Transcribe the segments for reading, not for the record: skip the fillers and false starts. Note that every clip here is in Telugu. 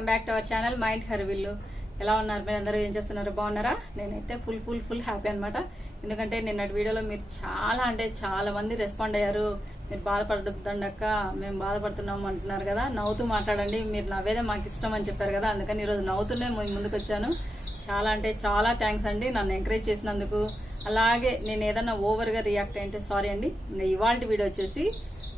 Welcome back to our channel mind హర్విల్లు. ఎలా ఉన్నారు మీరు అందరూ? ఏం చేస్తున్నారు? బాగున్నారా? నేనైతే ఫుల్ హ్యాపీ అనమాట. ఎందుకంటే నిన్నటి వీడియోలో మీరు చాలా మంది రెస్పాండ్ అయ్యారు. మీరు బాధపడుతుండక్క మేము బాధపడుతున్నాము అంటున్నారు కదా, నవ్వుతూ మాట్లాడండి, మీరు నవ్వేదే మాకు ఇష్టం అని చెప్పారు కదా, అందుకని ఈరోజు నవ్వుతూనే ముందుకు వచ్చాను. చాలా థ్యాంక్స్ అండి నన్ను ఎంకరేజ్ చేసినందుకు. అలాగే నేను ఏదన్నా ఓవర్గా రియాక్ట్ అయ్యింటే సారీ అండి. ఇంకా ఇవాళ వీడియో వచ్చేసి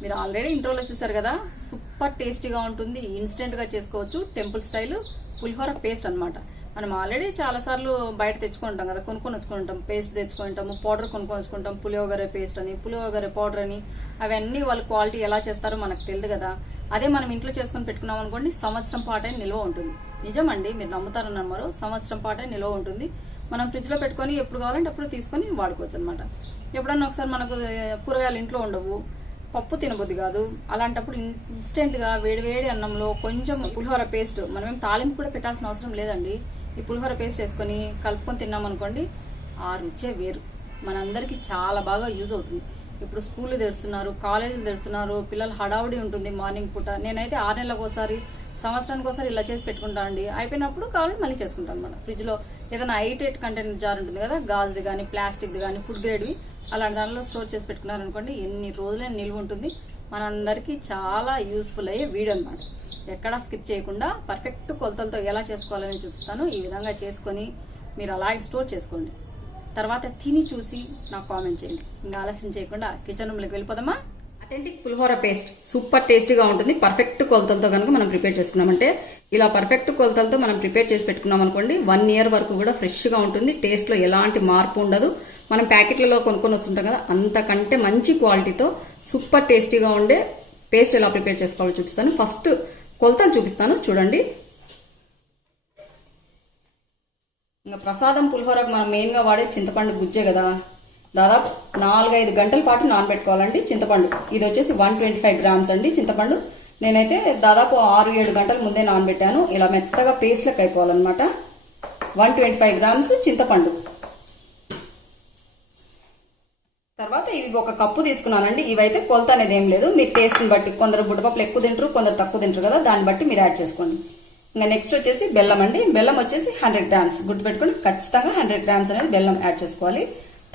మీరు ఆల్రెడీ ఇంట్రోలో చూసారు కదా, సూపర్ టేస్టీగా ఉంటుంది, ఇన్స్టెంట్గా చేసుకోవచ్చు. టెంపుల్ స్టైల్ పులిహోర పేస్ట్ అనమాట. మనం ఆల్రెడీ చాలాసార్లు బయట తెచ్చుకుంటాం కదా, కొనుక్కొని వచ్చుకుంటాం, పేస్ట్ తెచ్చుకుంటాము, పౌడర్ కొనుక్కొని వచ్చుకుంటాం, పులిహోర పేస్ట్ అని, పులిహోర పౌడర్ అని. అవన్నీ వాళ్ళ క్వాలిటీ ఎలా చేస్తారో మనకు తెలియదు కదా. అదే మనం ఇంట్లో చేసుకుని పెట్టుకున్నాం అనుకోండి, సంవత్సరం పాటే నిల్వ ఉంటుంది. నిజమండి, మీరు నమ్ముతారని నమ్మరు, సంవత్సరం పాటే నిల్వ ఉంటుంది. మనం ఫ్రిడ్జ్లో పెట్టుకొని ఎప్పుడు కావాలంటే అప్పుడు తీసుకొని వాడుకోవచ్చు అనమాట. ఎప్పుడన్నా ఒకసారి మనకు కూరగాయలు ఇంట్లో ఉండవు, పప్పు తినబుద్ది కాదు, అలాంటప్పుడు ఇన్స్టెంట్గా వేడి అన్నంలో కొంచెం పులిహోర పేస్ట్, మనమేం తాలింపు కూడా పెట్టాల్సిన అవసరం లేదండి. ఈ పులిహోర పేస్ట్ వేసుకొని కలుపుకొని తిన్నాం అనుకోండి, ఆ రుచే వేరు. మనందరికీ చాలా బాగా యూజ్ అవుతుంది. ఇప్పుడు స్కూళ్ళు తెరుస్తున్నారు, కాలేజీలు తెరుస్తున్నారు, పిల్లలు హడావుడి ఉంటుంది మార్నింగ్ పూట. నేనైతే 6 నెలలకు ఒకసారి, సంవత్సరానికి ఒకసారి ఇలా చేసి పెట్టుకుంటా అండి. అయిపోయినప్పుడు కావాలంటే మళ్ళీ చేసుకుంటాను అనమాట. ఫ్రిడ్జ్లో ఏదైనా ఐటెట్ కంటైనర్ జార్ ఉంటుంది కదా, గాజుది కానీ ప్లాస్టిక్ది కానీ ఫుడ్ గ్రేడ్వి, అలాంటి దానిలో స్టోర్ చేసి పెట్టుకున్నారనుకోండి, ఎన్ని రోజులైనా నిల్వ ఉంటుంది. మనందరికీ చాలా యూస్ఫుల్ అయ్యే వీడియో అనమాట. ఎక్కడా స్కిప్ చేయకుండా పర్ఫెక్ట్ కొలతలతో ఎలా చేసుకోవాలని చూపిస్తాను. ఈ విధంగా చేసుకొని మీరు అలాగే స్టోర్ చేసుకోండి. తర్వాత తిని చూసి నాకు కామెంట్ చేయండి. ఇంకా ఆలస్యం చేయకుండా కిచెన్ రూమ్లోకి వెళ్ళిపోదామా? అథెంటిక్ పులిహోర పేస్ట్ సూపర్ టేస్టీగా ఉంటుంది. పర్ఫెక్ట్ కొలతలతో కనుక మనం ప్రిపేర్ చేసుకున్నామంటే, ఇలా పర్ఫెక్ట్ కొలతలతో మనం ప్రిపేర్ చేసి పెట్టుకున్నాం అనుకోండి, 1 year వరకు కూడా ఫ్రెష్గా ఉంటుంది. టేస్ట్లో ఎలాంటి మార్పు ఉండదు. మనం ప్యాకెట్లలో కొనుక్కొని వస్తుంటాం కదా, అంతకంటే మంచి క్వాలిటీతో సూపర్ టేస్టీగా ఉండే పేస్ట్ ఎలా ప్రిపేర్ చేసుకోవాలో చూపిస్తాను. ఫస్ట్ కొలతలు చూపిస్తాను చూడండి. ఇంకా ప్రసాదం పులిహోరకు మనం మెయిన్గా వాడే చింతపండు గుజ్జే కదా, దాదాపు 4-5 గంటల పాటు నానబెట్టుకోవాలండి చింతపండు. ఇది వచ్చేసి 125 grams అండి చింతపండు. నేనైతే దాదాపు 6-7 గంటల ముందే నానబెట్టాను. ఇలా మెత్తగా పేస్ట్ లెక్క అయిపోవాలన్నమాట. 125 grams చింతపండు. తర్వాత ఇవి 1 కప్పు తీసుకున్నానండి. ఇవైతే కొలత అనేది ఏం లేదు, మీ టేస్ట్ని బట్టి. కొందరు బుడ్డపప్పులు ఎక్కువ తింటారు, కొందరు తక్కువ తింటారు కదా, దాన్ని బట్టి మీరు యాడ్ చేసుకోండి. ఇంకా నెక్స్ట్ వచ్చేసి బెల్లం అండి. బెల్లం వచ్చేసి 100 grams. గుర్తుపెట్టుకోండి, ఖచ్చితంగా 100 grams అనేది బెల్లం యాడ్ చేసుకోవాలి.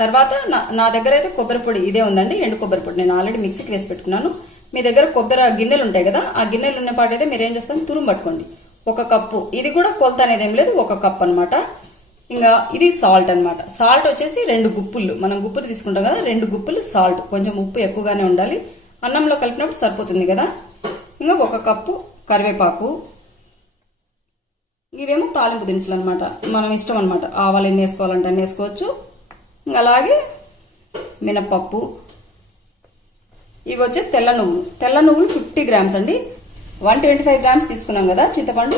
తర్వాత నా దగ్గర అయితే కొబ్బరి పొడి ఇదే ఉందండి, ఎండు కొబ్బరి పొడి. నేను ఆల్రెడీ మిక్సీకి వేసి పెట్టుకున్నాను. మీ దగ్గర కొబ్బరి గిన్నెలు ఉంటాయి కదా, ఆ గిన్నెలు ఉన్న పాటు అయితే మీరు ఏం చేస్తారు, తురుము పట్టుకోండి. 1 కప్పు. ఇది కూడా కొలత అనేది ఏం లేదు, 1 కప్ అనమాట. ఇంకా ఇది సాల్ట్ అనమాట. సాల్ట్ వచ్చేసి 2 గుప్పులు, మనం గుప్పులు తీసుకుంటాం కదా, 2 గుప్పులు సాల్ట్. కొంచెం ఉప్పు ఎక్కువగానే ఉండాలి, అన్నంలో కలిపినప్పుడు సరిపోతుంది కదా. ఇంకా 1 కప్పు కరివేపాకు. ఇవేమో తాలింపు దినుసులు అనమాట, మనం ఇష్టం అనమాట. ఆవాలు ఎన్ని వేసుకోవాలంటే అన్ని వేసుకోవచ్చు. ఇంకా అలాగే మినప్పప్పు. ఇవి వచ్చేసి తెల్ల నువ్వులు 50 grams అండి. 125 grams తీసుకున్నాం కదా చింతపండు,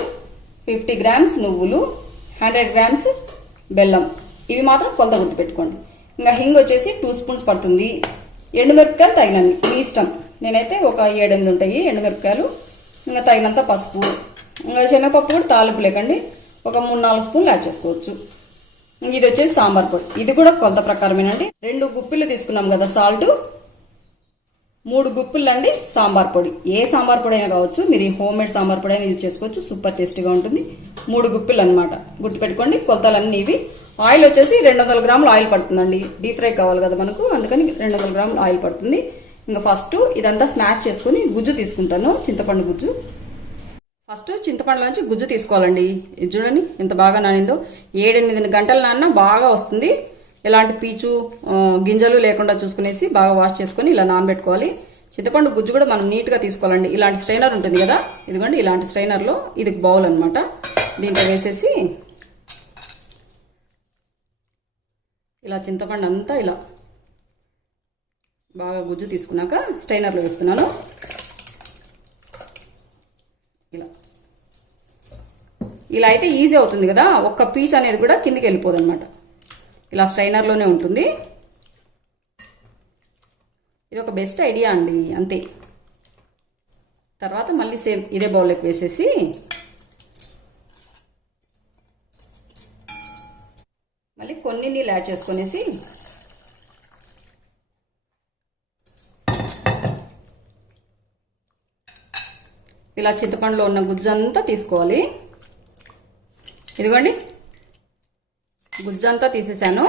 50 grams నువ్వులు, 100 grams బెల్లం. ఇవి మాత్రం కొంత గుర్తుపెట్టుకోండి. ఇంకా హింగ్ వచ్చేసి 2 spoons పడుతుంది. ఎండుమిరపకాయలు తగినన్ని, మీ ఇష్టం. నేనైతే ఒక 7-8 ఉంటాయి ఎండుమిరపకాయలు. ఇంకా తగినంత పసుపు. ఇంకా శనగపప్పు కూడా తాలింపు లేకండి, ఒక 3-4 స్పూన్లు యాడ్ చేసుకోవచ్చు. ఇది వచ్చేసి సాంబార్ పొడి. ఇది కూడా కొలత ప్రకారమేనండి. 2 గుప్పిళ్ళు తీసుకున్నాం కదా సాల్ట్, 3 గుప్పిళ్ళు అండి సాంబార్ పొడి. ఏ సాంబార్ పొడి అయినా కావచ్చు, మీరు ఈ హోమ్ మేడ్ సాంబార్ పొడి అయినా యూజ్ చేసుకోవచ్చు, సూపర్ టేస్టీగా ఉంటుంది. 3 గుప్పిళ్ళు అనమాట, గుర్తుపెట్టుకోండి కొలతలన్నీ ఇవి. ఆయిల్ వచ్చేసి 200 grams ఆయిల్ పడుతుందండి. డీప్ ఫ్రై కావాలి కదా మనకు, అందుకని 200 grams ఆయిల్ పడుతుంది. ఇంకా ఫస్ట్ ఇదంతా స్మాష్ చేసుకుని గుజ్జు తీసుకుంటాను, చింతపండు గుజ్జు. ఫస్ట్ చింతపండులోంచి గుజ్జు తీసుకోవాలండి. ఇది చూడండి ఎంత బాగా నానిందో. 7-8 గంటలు నాన్న బాగా వస్తుంది. ఎలాంటి పీచు గింజలు లేకుండా చూసుకునేసి బాగా వాష్ చేసుకుని ఇలా నానబెట్టుకోవాలి. చింతపండు గుజ్జు కూడా మనం నీట్గా తీసుకోవాలండి. ఇలాంటి స్ట్రైనర్ ఉంటుంది కదా, ఇదిగోండి ఇలాంటి స్ట్రైనర్లో, ఇది బౌల్ అనమాట. దీంట్లో వేసేసి ఇలా చింతపండు అంతా ఇలా బాగా గుజ్జు తీసుకున్నాక స్ట్రైనర్లో వేస్తున్నాను. ఇలా అయితే ఈజీ అవుతుంది కదా, ఒక్క పీస్ అనేది కూడా కిందికి వెళ్ళిపోదు అనమాట. ఇలా స్ట్రైనర్లోనే ఉంటుంది. ఇది ఒక బెస్ట్ ఐడియా అండి, అంతే. తర్వాత మళ్ళీ సేమ్ ఇదే బౌల్లోకి వేసేసి మళ్ళీ కొన్ని నీళ్ళు యాడ్ చేసుకునేసి ఇలా చింతపండులో ఉన్న గుజ్జంతా తీసుకోవాలి. ఇదిగోండి గుజ్జంతా తీసేసాను.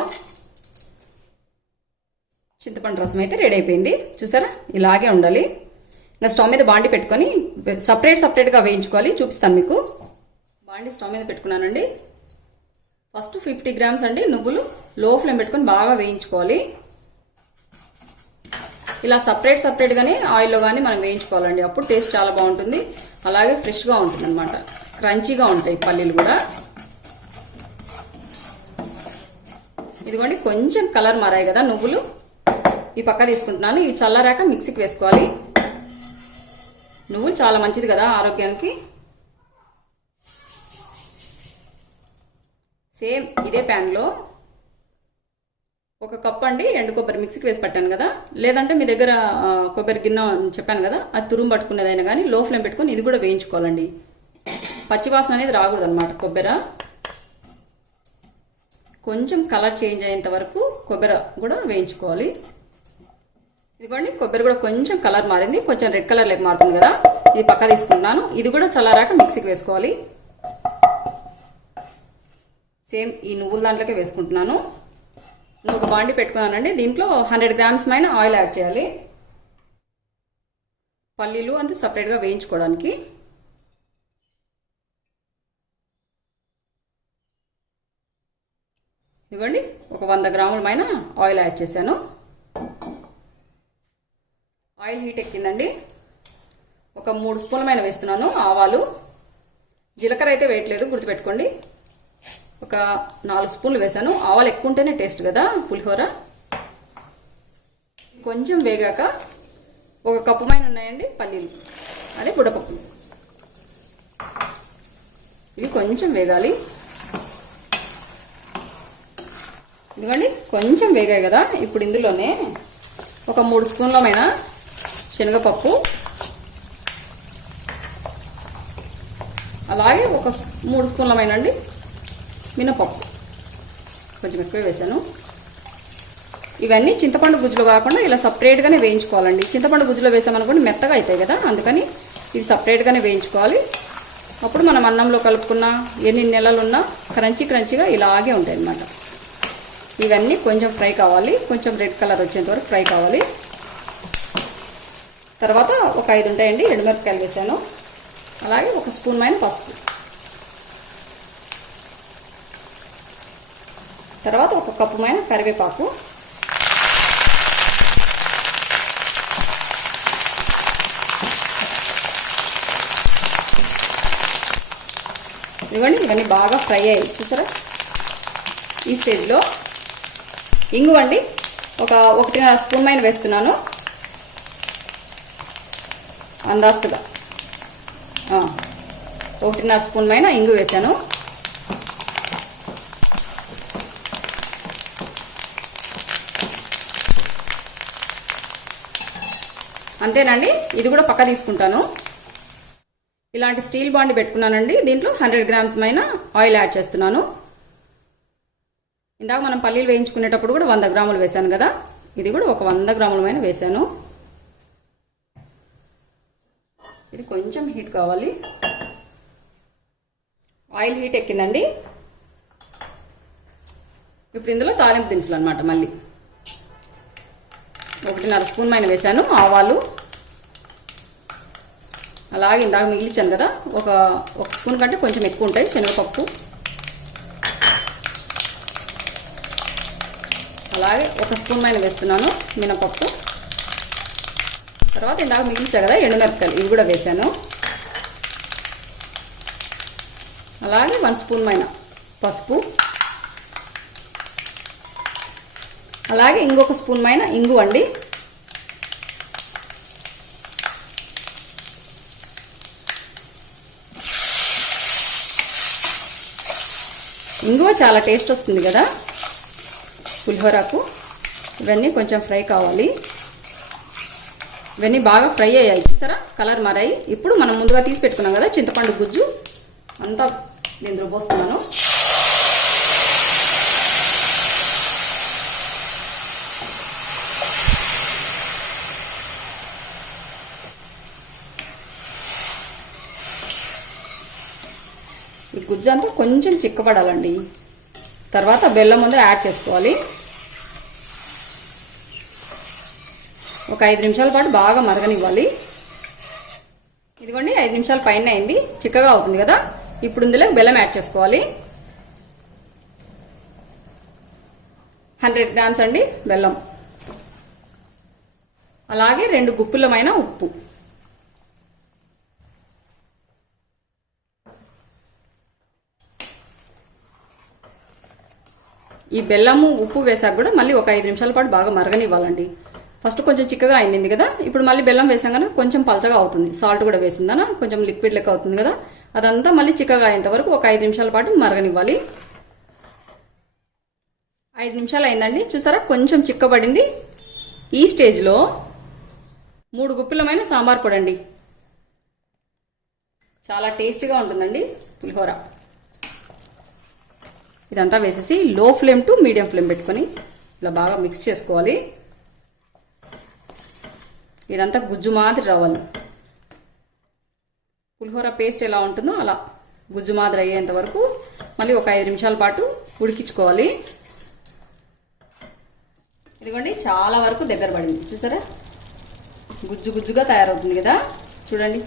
చింతపండు రసం అయితే రెడీ అయిపోయింది. చూసారా, ఇలాగే ఉండాలి. ఇంకా స్టవ్ మీద బాండి పెట్టుకొని సపరేట్గా వేయించుకోవాలి. చూపిస్తాను మీకు. బాండి స్టవ్ మీద పెట్టుకున్నానండి. ఫస్ట్ 50 గ్రామ్స్ అండి నువ్వులు లో ఫ్లేమ్ పెట్టుకొని బాగా వేయించుకోవాలి. ఇలా సపరేట్గానే ఆయిల్లో కానీ మనం వేయించుకోవాలండి. అప్పుడు టేస్ట్ చాలా బాగుంటుంది. అలాగే ఫ్రెష్గా ఉంటుంది అనమాట. క్రంచీగా ఉంటాయి పల్లీలు కూడా. ఇదిగోండి కొంచెం కలర్ మారాయి కదా నువ్వులు. ఈ పక్క తీసుకుంటున్నాను. ఇవి చల్లారాక మిక్సీకి వేసుకోవాలి. నువ్వులు చాలా మంచిది కదా ఆరోగ్యానికి. సేమ్ ఇదే ప్యాన్లో 1 కప్ అండి ఎండు కొబ్బరి మిక్సీకి వేసి పట్టాను కదా. లేదంటే మీ దగ్గర కొబ్బరి గిన్నె చెప్పాను కదా, అది తురుము పట్టుకునేదైనా కానీ లో ఫ్లేమ్ పెట్టుకొని ఇది కూడా వేయించుకోవాలండి. పచ్చివాసన అనేది రాకూడదు అనమాట. కొబ్బరి కొంచెం కలర్ చేంజ్ అయ్యేంత వరకు కొబ్బరి కూడా వేయించుకోవాలి. ఇదిగోండి కొబ్బరి కూడా కొంచెం కలర్ మారింది. కొంచెం రెడ్ కలర్ లేక మారుతుంది కదా. ఇది పక్క తీసుకుంటున్నాను. ఇది కూడా చల్లారాక మిక్సీకి వేసుకోవాలి. సేమ్ ఈ నువ్వుల దాంట్లోకే వేసుకుంటున్నాను. ఒక బాండి పెట్టుకున్నానండి. దీంట్లో 100 గ్రామ్స్ మైన ఆయిల్ యాడ్ చేయాలి. పల్లీలు అంతా సపరేట్గా వేయించుకోవడానికి. ఇదిగోండి ఒక 100 గ్రాముల మైన ఆయిల్ యాడ్ చేశాను. ఆయిల్ హీట్ ఎక్కిందండి. ఒక 3 స్పూన్ల మైన వేస్తున్నాను ఆవాలు. జీలకర్ర అయితే వేయట్లేదు, గుర్తుపెట్టుకోండి. ఒక 4 స్పూన్లు వేసాను. ఆవాలు ఎక్కువ ఉంటేనే టేస్ట్ కదా పులిహోర. కొంచెం వేగాక 1 కప్పు మైన ఉన్నాయండి పల్లీలు, అదే బుడపప్పు. ఇవి కొంచెం వేగాలి. ఇదిగోండి కొంచెం వేగాయి కదా. ఇప్పుడు ఇందులోనే ఒక 3 స్పూన్ల మైన శనగపప్పు, అలాగే ఒక 3 స్పూన్ల మైన అండి మినపప్పు, కొంచెం ఎక్కువ వేసాను. ఇవన్నీ చింతపండు గుజ్జులో కాకుండా ఇలా సపరేట్గానే వేయించుకోవాలండి. చింతపండు గుజ్జులో వేసామనుకోండి మెత్తగా అవుతాయి కదా, అందుకని ఇది సపరేట్గానే వేయించుకోవాలి. అప్పుడు మనం అన్నంలో కలుపుకున్న ఎన్ని నెలలున్నా క్రంచీగా ఇలాగే ఉంటాయి అన్నమాట. ఇవన్నీ కొంచెం ఫ్రై కావాలి. కొంచెం రెడ్ కలర్ వచ్చేంత వరకు ఫ్రై కావాలి. తర్వాత ఒక 5 ఉంటాయండి ఎండుమిరపకాయలు వేసాను. అలాగే 1 స్పూన్ మైన పసుపు. తర్వాత 1 కప్పు మైన కరివేపాకు. ఇదిగోండి ఇవన్నీ బాగా ఫ్రై అయ్యాయి చూసారా. ఈ స్టేజ్లో ఇంగువండి ఒక 1.5 స్పూన్ మైన వేస్తున్నాను. అందాస్తుగా 1.5 స్పూన్ మైన ఇంగు వేసాను. అంతేనండి. ఇది కూడా పక్క తీసుకుంటాను. ఇలాంటి స్టీల్ బాండి పెట్టుకున్నానండి. దీంట్లో 100 గ్రామ్స్ మైన ఆయిల్ యాడ్ చేస్తున్నాను. ఇందాక మనం పల్లీలు వేయించుకునేటప్పుడు కూడా 100 గ్రాములు వేసాను కదా, ఇది కూడా ఒక 100 గ్రాముల మైన వేసాను. ఇది కొంచెం హీట్ కావాలి. ఆయిల్ హీట్ ఎక్కిందండి. ఇప్పుడు ఇందులో తాలింపు దినుసులు అనమాట. మళ్ళీ 1.5 స్పూన్ మైన వేసాను ఆవాలు. అలాగే ఇందాక మిగిలించాను కదా, ఒక స్పూన్ కంటే కొంచెం ఎక్కువ ఉంటాయి శనగపప్పు. అలాగే 1 స్పూన్ మైన వేస్తున్నాను మినపప్పు. తర్వాత ఇందాక మిగిలించా కదా ఎండుమిరపకాయలు, ఇవి కూడా వేసాను. అలాగే 1 స్పూన్ మైన పసుపు. అలాగే ఇంకొక స్పూన్ మైన ఇంగు అండి. ఇంగువ చాలా టేస్ట్ వస్తుంది కదా పులిహోరకు. ఇవన్నీ కొంచెం ఫ్రై కావాలి. ఇవన్నీ బాగా ఫ్రై అయ్యాయి చూసారా, కలర్ మారాయి. ఇప్పుడు మనం ముందుగా తీసి పెట్టుకున్నాం కదా చింతపండు గుజ్జు అంతా దీంట్లో పోస్తున్నాను. గుజ్జు అంతా కొంచెం చిక్కబడాలండి. తర్వాత బెల్లం ముందు యాడ్ చేసుకోవాలి. ఒక 5 నిమిషాల పాటు బాగా మరగనివ్వాలి. ఇదిగోండి 5 నిమిషాల పైన అయింది, చిక్కగా అవుతుంది కదా. ఇప్పుడు ఇందులో బెల్లం యాడ్ చేసుకోవాలి. 100 గ్రామ్స్ అండి బెల్లం. అలాగే 2 గుప్పిలమైన ఉప్పు. ఈ బెల్లము ఉప్పు వేసాక కూడా మళ్ళీ ఒక 5 నిమిషాల పాటు బాగా మరగనివ్వాలండి. ఫస్ట్ కొంచెం చిక్కగా అయింది కదా, ఇప్పుడు మళ్ళీ బెల్లం వేసాం కదా కొంచెం పలచగా అవుతుంది. సాల్ట్ కూడా వేసిందనా కొంచెం లిక్విడ్ లెక్క అవుతుంది కదా, అదంతా మళ్ళీ చిక్కగా అయ్యేంత వరకు ఒక 5 నిమిషాల పాటు మరగనివ్వాలి. 5 నిమిషాలు అయిందండి, చూసారా కొంచెం చిక్కబడింది. ఈ స్టేజ్లో 3 గుప్పిలమైన సాంబార్ పొడి అండి. చాలా టేస్టీగా ఉంటుందండి పులిహోర. ఇదంతా వేసేసి లో ఫ్లేమ్ టు మీడియం ఫ్లేమ్ పెట్టుకొని ఇలా బాగా మిక్స్ చేసుకోవాలి. ఇదంతా గుజ్జు మాదిరి రావాలి. పులిహోర పేస్ట్ ఎలా ఉంటుందో అలా గుజ్జు మాదిరి అయ్యేంత వరకు మళ్ళీ ఒక 5 నిమిషాల పాటు ఉడికించుకోవాలి. ఇదిగోండి చాలా వరకు దగ్గర పడింది, చూసారా గుజ్జు గుజ్జుగా తయారవుతుంది కదా. చూడండి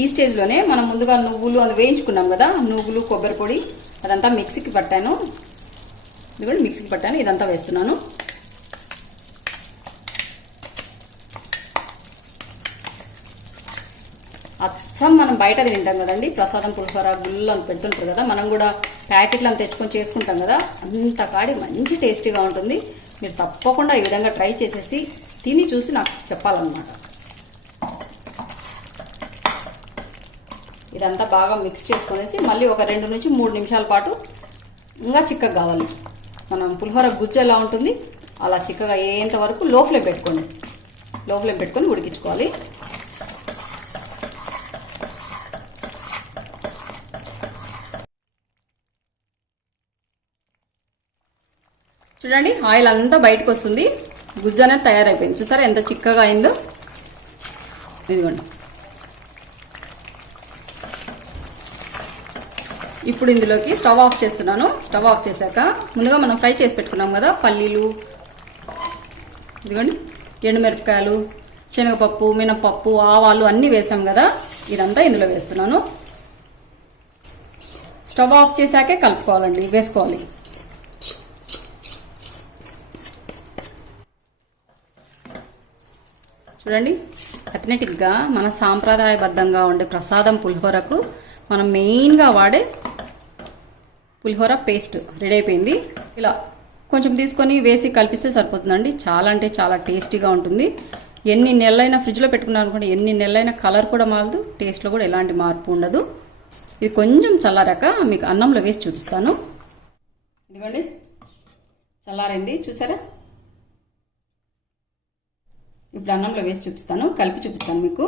ఈ స్టేజ్లోనే మనం ముందుగా నువ్వులు అది వేయించుకున్నాం కదా, నువ్వులు కొబ్బరి పొడి అదంతా మిక్సీకి పట్టాను. ఇదిగోండి మిక్సీకి పట్టాను, ఇదంతా వేస్తున్నాను. అచ్చం మనం బయట తింటాం కదండి ప్రసాదం పులిహోర గుళ్ళు అని పెడుతుంటారు కదా, మనం కూడా ప్యాకెట్లను తెచ్చుకొని చేసుకుంటాం కదా, అంత కాడి మంచి టేస్టీగా ఉంటుంది. మీరు తప్పకుండా ఈ విధంగా ట్రై చేసేసి తిని చూసి నాకు చెప్పాలన్నమాట. ఇదంతా బాగా మిక్స్ చేసుకునేసి మళ్ళీ ఒక 2 నుంచి 3 నిమిషాల పాటు ఇంకా చిక్కగా కావాలి. మనం పులిహోర గుజ్జు ఎలా ఉంటుంది అలా చిక్కగా అయ్యేంత వరకు లో ఫ్లేమ్ పెట్టుకొని ఉడికించుకోవాలి. చూడండి ఆయిల్ అంతా బయటకు వస్తుంది, గుజ్జు అనేది తయారైపోయింది. చూసారా ఎంత చిక్కగా అయిందో. ఇదిగోండి ఇప్పుడు ఇందులోకి స్టవ్ ఆఫ్ చేస్తున్నాను. స్టవ్ ఆఫ్ చేశాక ముందుగా మనం ఫ్రై చేసి పెట్టుకున్నాం కదా పల్లీలు, ఇదిగోండి ఎండుమిరపకాయలు, శనగపప్పు, మినపప్పు, ఆవాలు అన్నీ వేసాం కదా, ఇదంతా ఇందులో వేస్తున్నాను. స్టవ్ ఆఫ్ చేశాకే కలుపుకోవాలండి, వేసుకోవాలి. చూడండి అథెంటిక్గా మన సాంప్రదాయబద్ధంగా ఉండే ప్రసాదం పులిహోరకు మనం మెయిన్గా వాడే పులిహోర పేస్ట్ రెడీ అయిపోయింది. ఇలా కొంచెం తీసుకొని వేసి కలిపిస్తే సరిపోతుందండి. చాలా అంటే చాలా టేస్టీగా ఉంటుంది. ఎన్ని నెలలైనా ఫ్రిడ్జ్లో పెట్టుకున్నారు అనుకోండి, ఎన్ని నెలలైనా కలర్ కూడా మారదు, టేస్ట్లో కూడా ఎలాంటి మార్పు ఉండదు. ఇది కొంచెం చల్లారాక మీకు అన్నంలో వేసి చూపిస్తాను. ఇదిగోండి చల్లారైంది చూసారా. ఇప్పుడు అన్నంలో వేసి చూపిస్తాను, కలిపి చూపిస్తాను మీకు.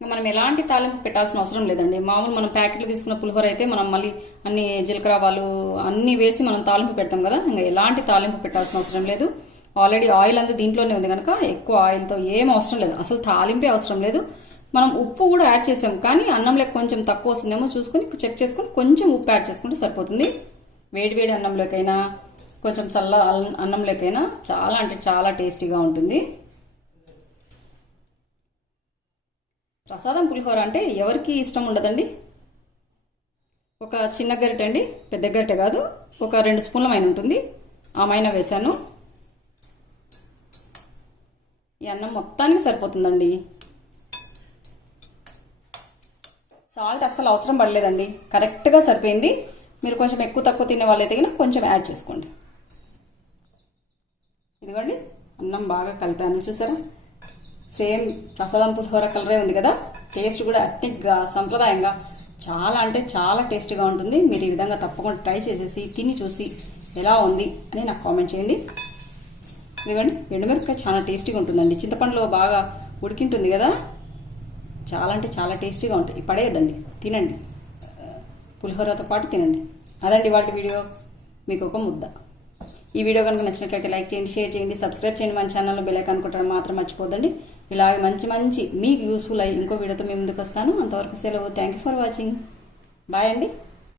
ఇంకా మనం ఎలాంటి తాలింపు పెట్టాల్సిన అవసరం లేదండి. మామూలు మనం ప్యాకెట్లు తీసుకున్న పులిహోర అయితే మనం మళ్ళీ అన్ని జీలకర్ర ఆవాలు అన్నీ వేసి మనం తాలింపు పెడతాం కదా, ఇంకా ఎలాంటి తాలింపు పెట్టాల్సిన అవసరం లేదు. ఆల్రెడీ ఆయిల్ అంతా దీంట్లోనే ఉంది కనుక ఎక్కువ ఆయిల్తో ఏం అవసరం లేదు, అసలు తాలింపే అవసరం లేదు. మనం ఉప్పు కూడా యాడ్ చేసాం కానీ అన్నంలో కొంచెం తక్కువ వస్తుందేమో చూసుకొని చెక్ చేసుకొని కొంచెం ఉప్పు యాడ్ చేసుకుంటే సరిపోతుంది. వేడి అన్నంలోకైనా కొంచెం చల్ల అన్నంలోకైనా చాలా అంటే చాలా టేస్టీగా ఉంటుంది. ప్రసాదం పులిహోర అంటే ఎవరికి ఇష్టం ఉండదండి. ఒక చిన్న గరిటె అండి, పెద్ద గరిటె కాదు, ఒక 2 స్పూన్ల మైన ఉంటుంది, ఆ మైన వేసాను. ఈ అన్నం మొత్తానికి సరిపోతుందండి. సాల్ట్ అస్సలు అవసరం పడలేదండి, కరెక్ట్గా సరిపోయింది. మీరు కొంచెం ఎక్కువ తక్కువ తినే వాళ్ళైతే కనుక కొంచెం యాడ్ చేసుకోండి. ఇదిగోండి అన్నం బాగా కలిపాను చూసారా, సేమ్ ప్రసాదం పులిహోర కలరే ఉంది కదా. టేస్ట్ కూడా అట్టిగా సంప్రదాయంగా చాలా అంటే చాలా టేస్టీగా ఉంటుంది. మీరు ఈ విధంగా తప్పకుండా ట్రై చేసేసి తిని చూసి ఎలా ఉంది అని నాకు కామెంట్ చేయండి. ఇదిగోండి ఎండుమిరపకాయ చాలా టేస్టీగా ఉంటుందండి, చింతపండులో బాగా ఉడికింటుంది కదా, చాలా అంటే చాలా టేస్టీగా ఉంటుంది. పడేయద్దండి, తినండి, పులిహోరతో పాటు తినండి. అదండి వాటి వీడియో, మీకు ఒక ముద్ద. ఈ వీడియో కనుక నచ్చినట్లయితే లైక్ చేయండి, షేర్ చేయండి, సబ్స్క్రైబ్ చేయండి, మన ఛానల్లో బెల్ ఐకాన్ కొట్టడం మాత్రం మర్చిపోద్దండి. ఇలాగే మంచి మీకు యూస్ఫుల్ అయ్యి ఇంకో వీడియోతో మేము ముందుకు వస్తాను. అంతవరకు సెలవు. Thank you for watching. Bye అండి.